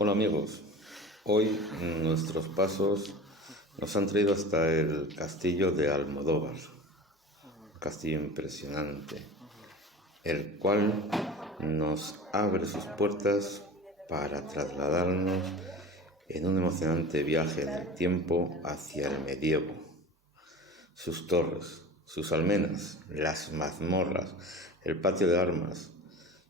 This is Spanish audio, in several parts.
Hola amigos, hoy nuestros pasos nos han traído hasta el castillo de Almodóvar, un castillo impresionante, el cual nos abre sus puertas para trasladarnos en un emocionante viaje en el tiempo hacia el medievo. Sus torres, sus almenas, las mazmorras, el patio de armas,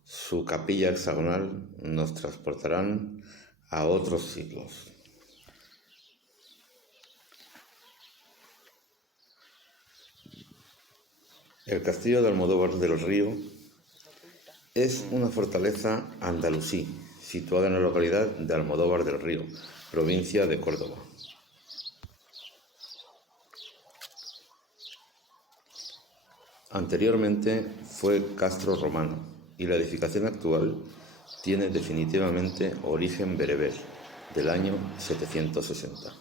su capilla hexagonal nos transportarán a otros siglos. El castillo de Almodóvar del Río es una fortaleza andalusí situada en la localidad de Almodóvar del Río, provincia de Córdoba. Anteriormente fue castro romano y la edificación actual tiene definitivamente origen bereber del año 760.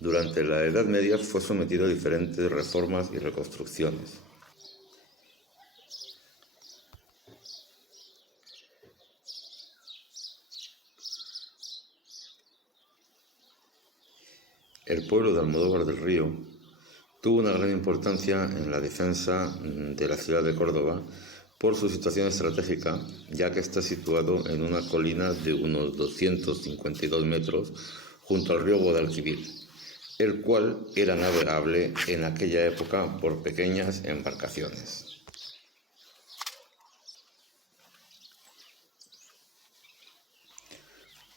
Durante la Edad Media fue sometido a diferentes reformas y reconstrucciones. El pueblo de Almodóvar del Río tuvo una gran importancia en la defensa de la ciudad de Córdoba por su situación estratégica, ya que está situado en una colina de unos 252 metros junto al río Guadalquivir, el cual era navegable en aquella época por pequeñas embarcaciones.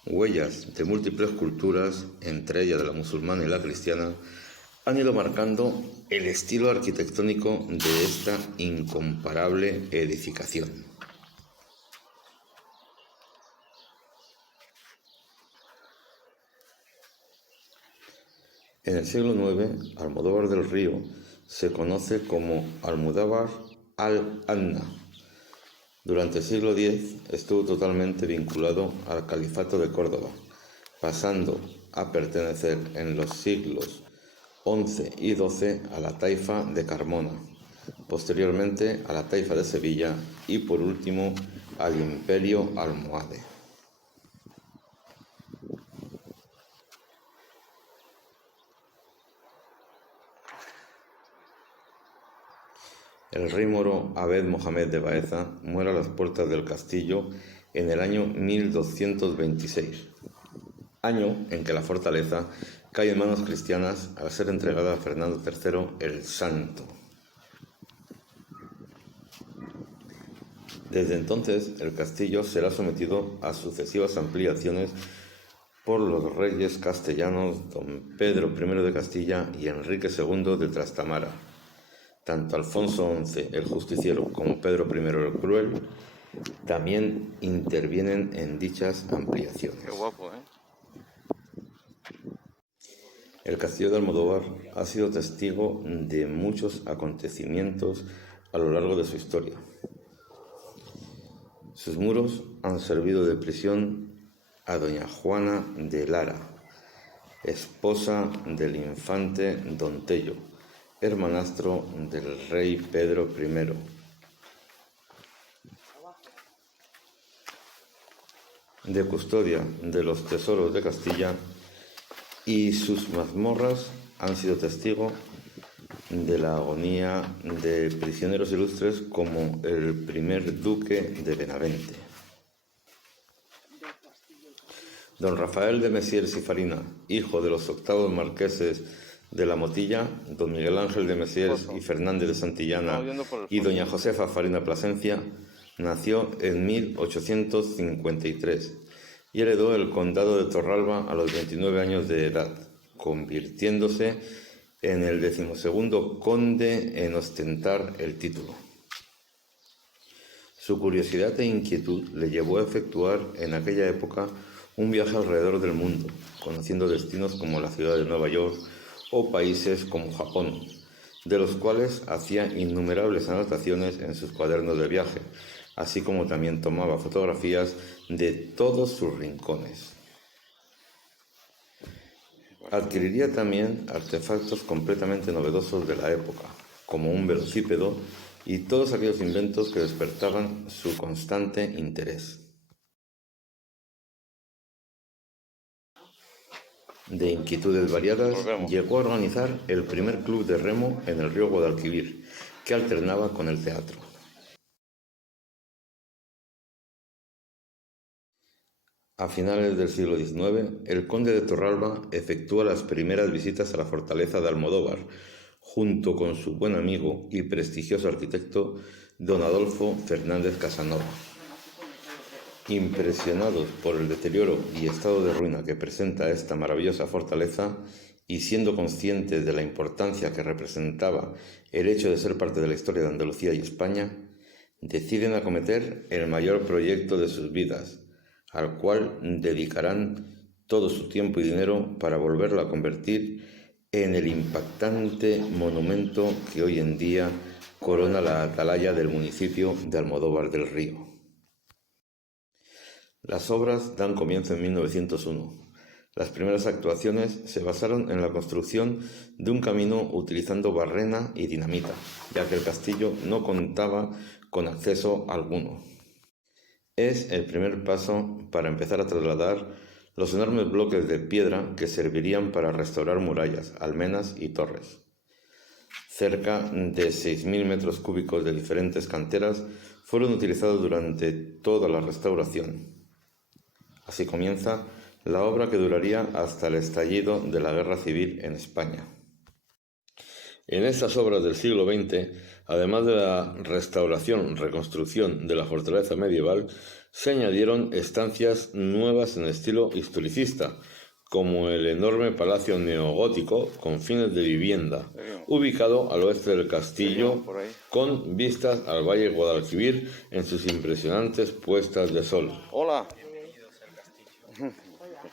Huellas de múltiples culturas, entre ellas de la musulmana y la cristiana, han ido marcando el estilo arquitectónico de esta incomparable edificación. En el siglo IX, Almodóvar del Río se conoce como Almudávvar al-Anna. Durante el siglo X estuvo totalmente vinculado al Califato de Córdoba, pasando a pertenecer en los siglos XI y XII a la taifa de Carmona, posteriormente a la taifa de Sevilla y por último al Imperio almohade. El rey moro Abed Mohamed de Baeza muere a las puertas del castillo en el año 1226, año en que la fortaleza cae en manos cristianas al ser entregada a Fernando III el Santo. Desde entonces, el castillo será sometido a sucesivas ampliaciones por los reyes castellanos don Pedro I de Castilla y Enrique II de Trastámara. Tanto Alfonso XI el Justiciero como Pedro I el Cruel también intervienen en dichas ampliaciones. Qué guapo, ¿eh? El castillo de Almodóvar ha sido testigo de muchos acontecimientos a lo largo de su historia. Sus muros han servido de prisión a doña Juana de Lara, esposa del infante Don Tello, hermanastro del rey Pedro I. De custodia de los tesoros de Castilla, y sus mazmorras han sido testigo de la agonía de prisioneros ilustres como el primer duque de Benavente. Don Rafael de Mesiers y Farina, hijo de los octavos marqueses de la Motilla, don Miguel Ángel de Mesiers y Fernández de Santillana y doña Josefa Farina Plasencia, nació en 1853 y heredó el condado de Torralba a los 29 años de edad, convirtiéndose en el 12º conde en ostentar el título. Su curiosidad e inquietud le llevó a efectuar en aquella época un viaje alrededor del mundo, conociendo destinos como la ciudad de Nueva York o países como Japón, de los cuales hacía innumerables anotaciones en sus cuadernos de viaje, así como también tomaba fotografías de todos sus rincones. Adquiriría también artefactos completamente novedosos de la época, como un velocípedo y todos aquellos inventos que despertaban su constante interés. de inquietudes variadas, llegó a organizar el primer club de remo en el río Guadalquivir, que alternaba con el teatro. A finales del siglo XIX, el conde de Torralba efectúa las primeras visitas a la fortaleza de Almodóvar, junto con su buen amigo y prestigioso arquitecto don Adolfo Fernández Casanova. Impresionados por el deterioro y estado de ruina que presenta esta maravillosa fortaleza, y siendo conscientes de la importancia que representaba el hecho de ser parte de la historia de Andalucía y España, deciden acometer el mayor proyecto de sus vidas, al cual dedicarán todo su tiempo y dinero para volverlo a convertir en el impactante monumento que hoy en día corona la atalaya del municipio de Almodóvar del Río. Las obras dan comienzo en 1901. Las primeras actuaciones se basaron en la construcción de un camino utilizando barrena y dinamita, ya que el castillo no contaba con acceso alguno. Es el primer paso para empezar a trasladar los enormes bloques de piedra que servirían para restaurar murallas, almenas y torres. Cerca de 6.000 metros cúbicos de diferentes canteras fueron utilizados durante toda la restauración. Así comienza la obra que duraría hasta el estallido de la Guerra Civil en España. En estas obras del siglo XX, además de la restauración-reconstrucción de la fortaleza medieval, se añadieron estancias nuevas en estilo historicista, como el enorme palacio neogótico con fines de vivienda, ubicado al oeste del castillo, con vistas al valle Guadalquivir en sus impresionantes puestas de sol. Hola.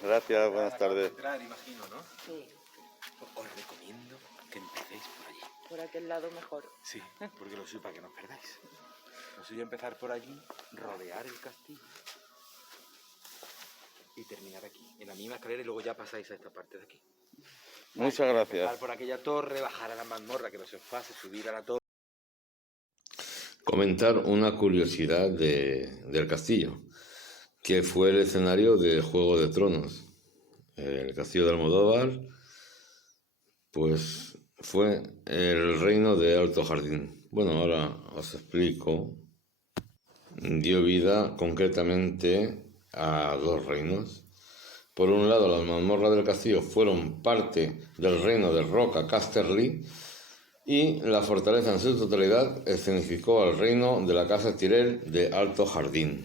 Gracias, buenas tardes. Imagino, ¿no? Sí, Os recomiendo que empecéis por allí. por aquel lado mejor. Sí, porque lo suyo para que no os perdáis. Lo suyo empezar por allí, rodear el castillo y terminar aquí, en la misma escalera, y luego ya pasáis a esta parte de aquí. Muchas gracias. Empezar por aquella torre, bajar a la mazmorra, que no se os pase, subir a la torre. Comentar una curiosidad del castillo, que fue el escenario de Juego de Tronos. El castillo de Almodóvar, pues fue el reino de Alto Jardín. Bueno, ahora os explico. Dio vida concretamente a dos reinos. Por un lado, las mazmorras del castillo fueron parte del reino de Roca Casterly, y la fortaleza en su totalidad escenificó al reino de la casa Tyrell de Alto Jardín.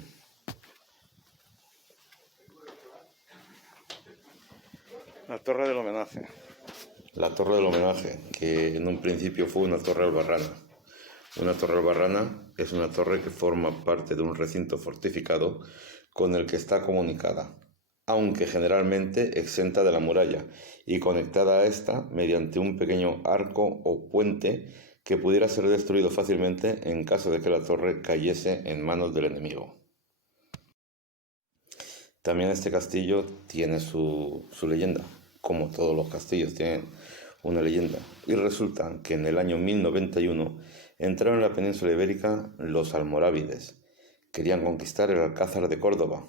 La torre del homenaje. La torre del homenaje, que en un principio fue una torre albarrana. Una torre albarrana es una torre que forma parte de un recinto fortificado con el que está comunicada, aunque generalmente exenta de la muralla y conectada a esta mediante un pequeño arco o puente que pudiera ser destruido fácilmente en caso de que la torre cayese en manos del enemigo. También este castillo tiene su leyenda, como todos los castillos tienen una leyenda, y resulta que en el año 1091 entraron en la península ibérica los almorávides. Querían conquistar el Alcázar de Córdoba,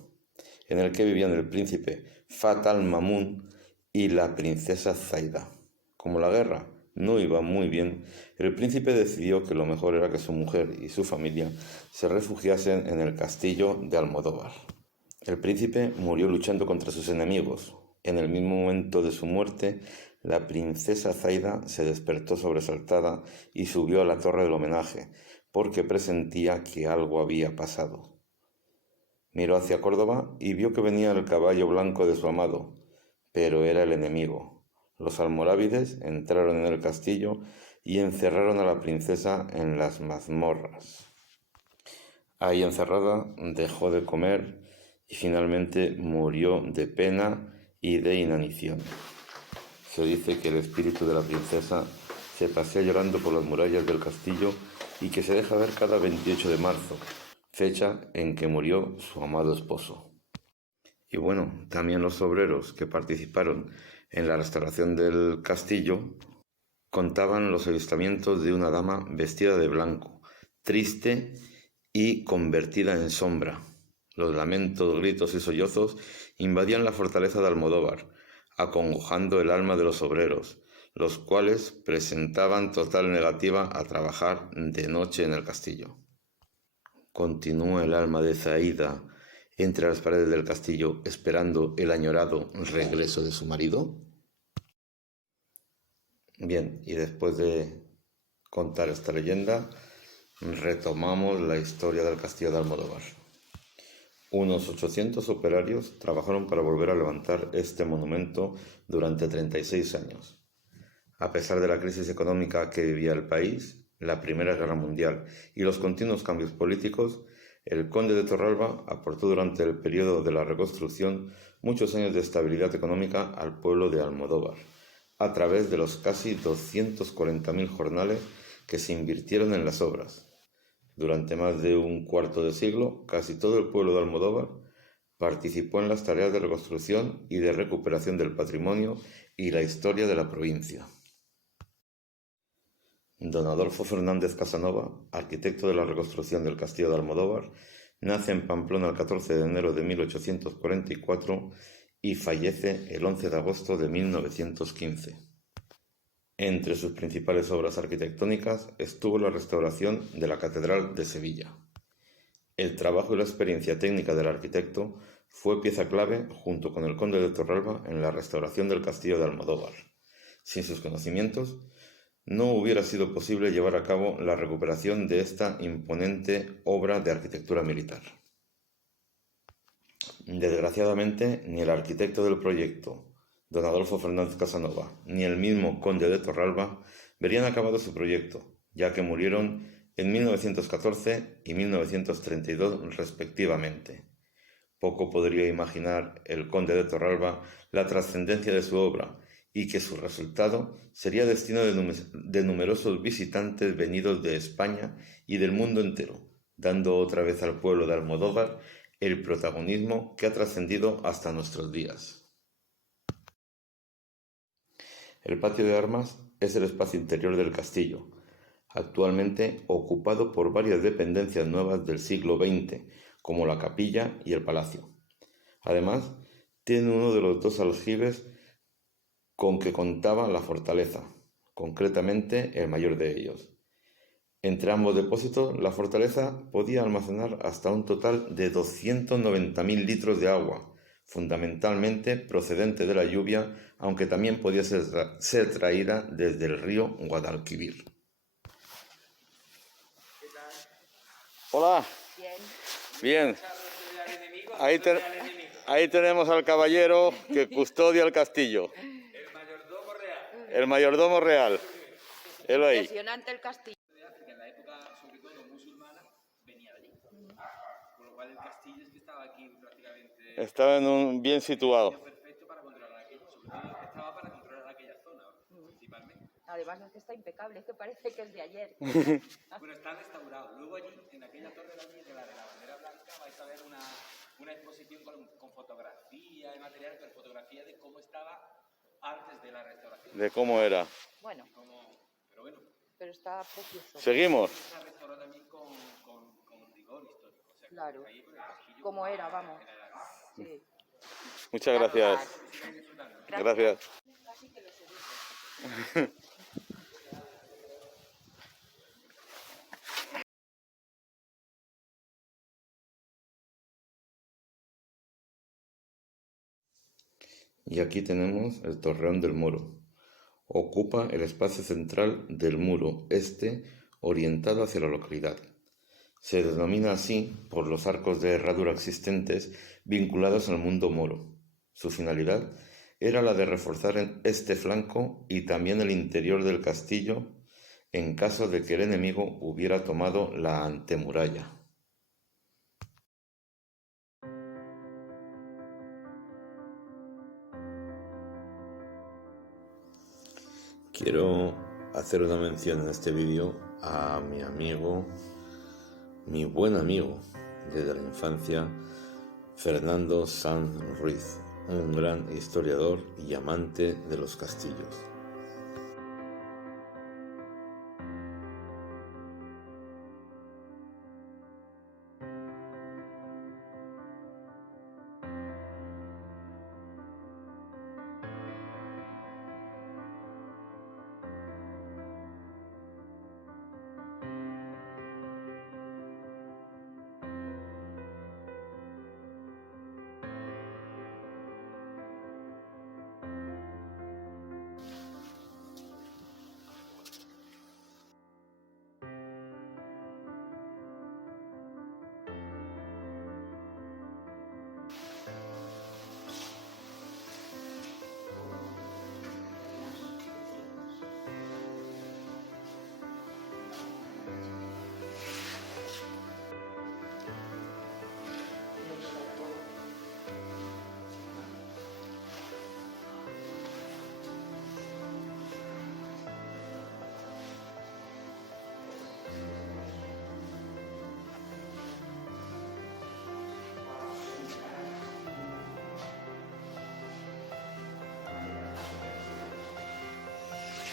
en el que vivían el príncipe Fat al-Mamun y la princesa Zaida. Como la guerra no iba muy bien, el príncipe decidió que lo mejor era que su mujer y su familia se refugiasen en el castillo de Almodóvar. El príncipe murió luchando contra sus enemigos. En el mismo momento de su muerte, la princesa Zaida se despertó sobresaltada y subió a la torre del homenaje, porque presentía que algo había pasado. Miró hacia Córdoba y vio que venía el caballo blanco de su amado, pero era el enemigo. Los almorávides entraron en el castillo y encerraron a la princesa en las mazmorras. Ahí encerrada dejó de comer y finalmente murió de pena y de inanición. Se dice que el espíritu de la princesa se pasea llorando por las murallas del castillo y que se deja ver cada 28 de marzo, fecha en que murió su amado esposo. Y bueno, también los obreros que participaron en la restauración del castillo contaban los avistamientos de una dama vestida de blanco, triste y convertida en sombra. Los lamentos, gritos y sollozos invadían la fortaleza de Almodóvar, acongojando el alma de los obreros, los cuales presentaban total negativa a trabajar de noche en el castillo. Continúa el alma de Zaida entre las paredes del castillo esperando el añorado regreso de su marido. Bien, y después de contar esta leyenda, retomamos la historia del castillo de Almodóvar. Unos 800 operarios trabajaron para volver a levantar este monumento durante 36 años. A pesar de la crisis económica que vivía el país, la Primera Guerra Mundial y los continuos cambios políticos, el conde de Torralba aportó durante el periodo de la reconstrucción muchos años de estabilidad económica al pueblo de Almodóvar, a través de los casi 240.000 jornales que se invirtieron en las obras. Durante más de un cuarto de siglo, casi todo el pueblo de Almodóvar participó en las tareas de reconstrucción y de recuperación del patrimonio y la historia de la provincia. Don Adolfo Fernández Casanova, arquitecto de la reconstrucción del castillo de Almodóvar, nace en Pamplona el 14 de enero de 1844 y fallece el 11 de agosto de 1915. Entre sus principales obras arquitectónicas estuvo la restauración de la Catedral de Sevilla. El trabajo y la experiencia técnica del arquitecto fue pieza clave junto con el conde de Torralba en la restauración del castillo de Almodóvar. Sin sus conocimientos, no hubiera sido posible llevar a cabo la recuperación de esta imponente obra de arquitectura militar. Desgraciadamente, ni el arquitecto del proyecto, don Adolfo Fernández Casanova, ni el mismo conde de Torralba verían acabado su proyecto, ya que murieron en 1914 y 1932 respectivamente. Poco podría imaginar el conde de Torralba la trascendencia de su obra y que su resultado sería destino de numerosos visitantes venidos de España y del mundo entero, dando otra vez al pueblo de Almodóvar el protagonismo que ha trascendido hasta nuestros días. El patio de armas es el espacio interior del castillo, actualmente ocupado por varias dependencias nuevas del siglo XX, como la capilla y el palacio. Además, tiene uno de los dos aljibes con que contaba la fortaleza, concretamente el mayor de ellos. Entre ambos depósitos, la fortaleza podía almacenar hasta un total de 290.000 litros de agua, fundamentalmente procedente de la lluvia, aunque también podía ser traída desde el río Guadalquivir. Hola. Bien. Ahí tenemos al caballero que custodia el castillo. El mayordomo real. Él ahí. Impresionante el castillo. Que en la época, sobre todo musulmana, venía de allí. Con lo cual el castillo es que estaba aquí prácticamente... Estaba bien situado. Perfecto para controlar aquello. Sobre todo estaba para controlar aquella zona, principalmente. Además es que está impecable, es que parece que es de ayer. Bueno, está restaurado. Luego allí, en aquella torre de allí, de la bandera blanca, vais a ver una exposición con fotografía y material, pero fotografía de cómo estaba antes de la restauración. De cómo era. Bueno, Pero bueno. pero está precioso. Seguimos. Se restauró también con rigor histórico. O sea, Claro. ahí por el castillo, Como era, vamos. Sí. Muchas gracias. Gracias. Casi que lo seduce. Y aquí tenemos el Torreón del Moro. Ocupa el espacio central del muro este orientado hacia la localidad. Se denomina así por los arcos de herradura existentes vinculados al mundo moro. Su finalidad era la de reforzar este flanco y también el interior del castillo en caso de que el enemigo hubiera tomado la antemuralla. Quiero hacer una mención en este vídeo a mi amigo, mi buen amigo desde la infancia, Fernando Sanz Ruiz, un gran historiador y amante de los castillos.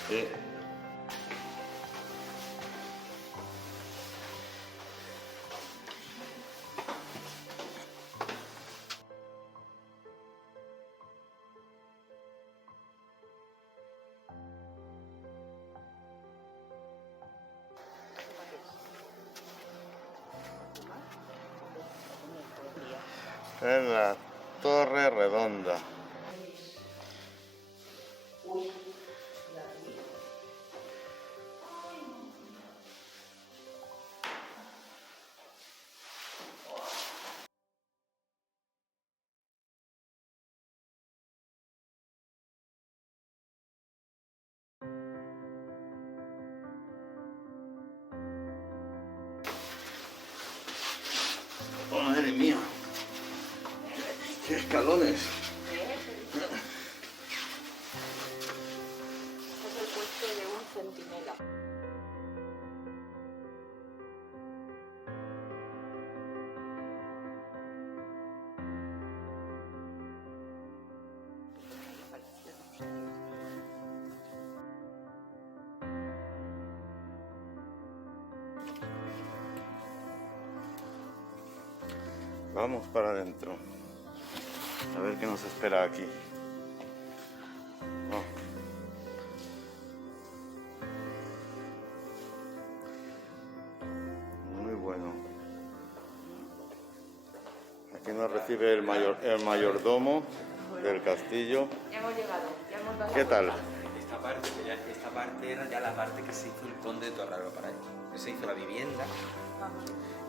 Sí. En la Torre Redonda. Oh, madre mía. ¡Qué escalones! Es el puesto de un centinela. Vamos para adentro. A ver qué nos espera aquí. Oh. Muy bueno. Aquí nos recibe el mayordomo del castillo. Ya hemos llegado, ya hemos dado. ¿Qué tal? Esta parte era ya la parte que se hizo el conde de Torralba para él. Se hizo la vivienda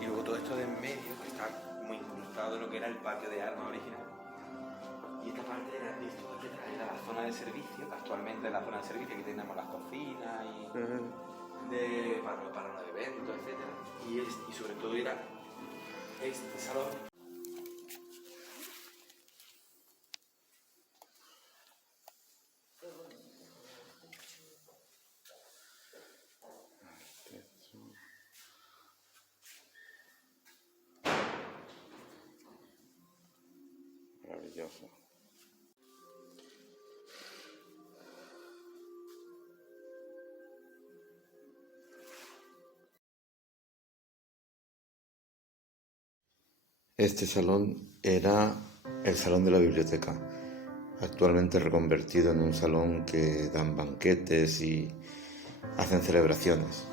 y luego todo esto de en medio, que está muy incrustado en lo que era el patio de armas original. Y esta parte era, esto de detrás era la zona de servicio, que actualmente es la zona de servicio, aquí tenemos las cocinas y para los eventos, etc. Y sobre todo era este salón. Maravilloso. Este salón era el salón de la biblioteca, actualmente reconvertido en un salón que dan banquetes y hacen celebraciones.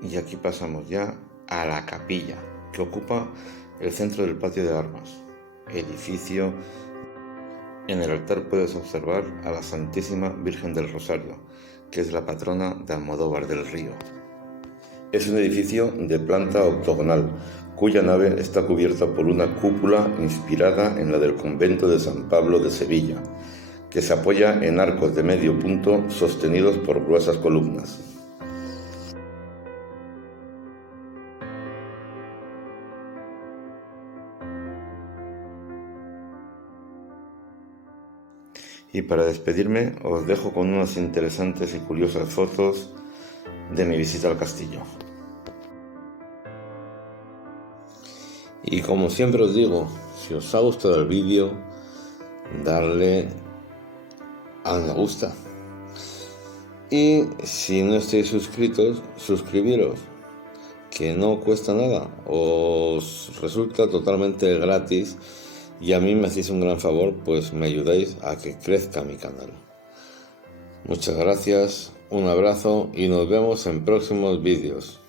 Y aquí pasamos ya a la capilla, que ocupa el centro del patio de armas, edificio. En el altar puedes observar a la Santísima Virgen del Rosario, que es la patrona de Almodóvar del Río. Es un edificio de planta octogonal, cuya nave está cubierta por una cúpula inspirada en la del convento de San Pablo de Sevilla, que se apoya en arcos de medio punto sostenidos por gruesas columnas. Y para despedirme os dejo con unas interesantes y curiosas fotos de mi visita al castillo. Y como siempre os digo, si os ha gustado el vídeo, darle al me gusta. Y si no estáis suscritos, suscribiros, que no cuesta nada, os resulta totalmente gratis. Y a mí me hacéis un gran favor, pues me ayudáis a que crezca mi canal. Muchas gracias, un abrazo y nos vemos en próximos vídeos.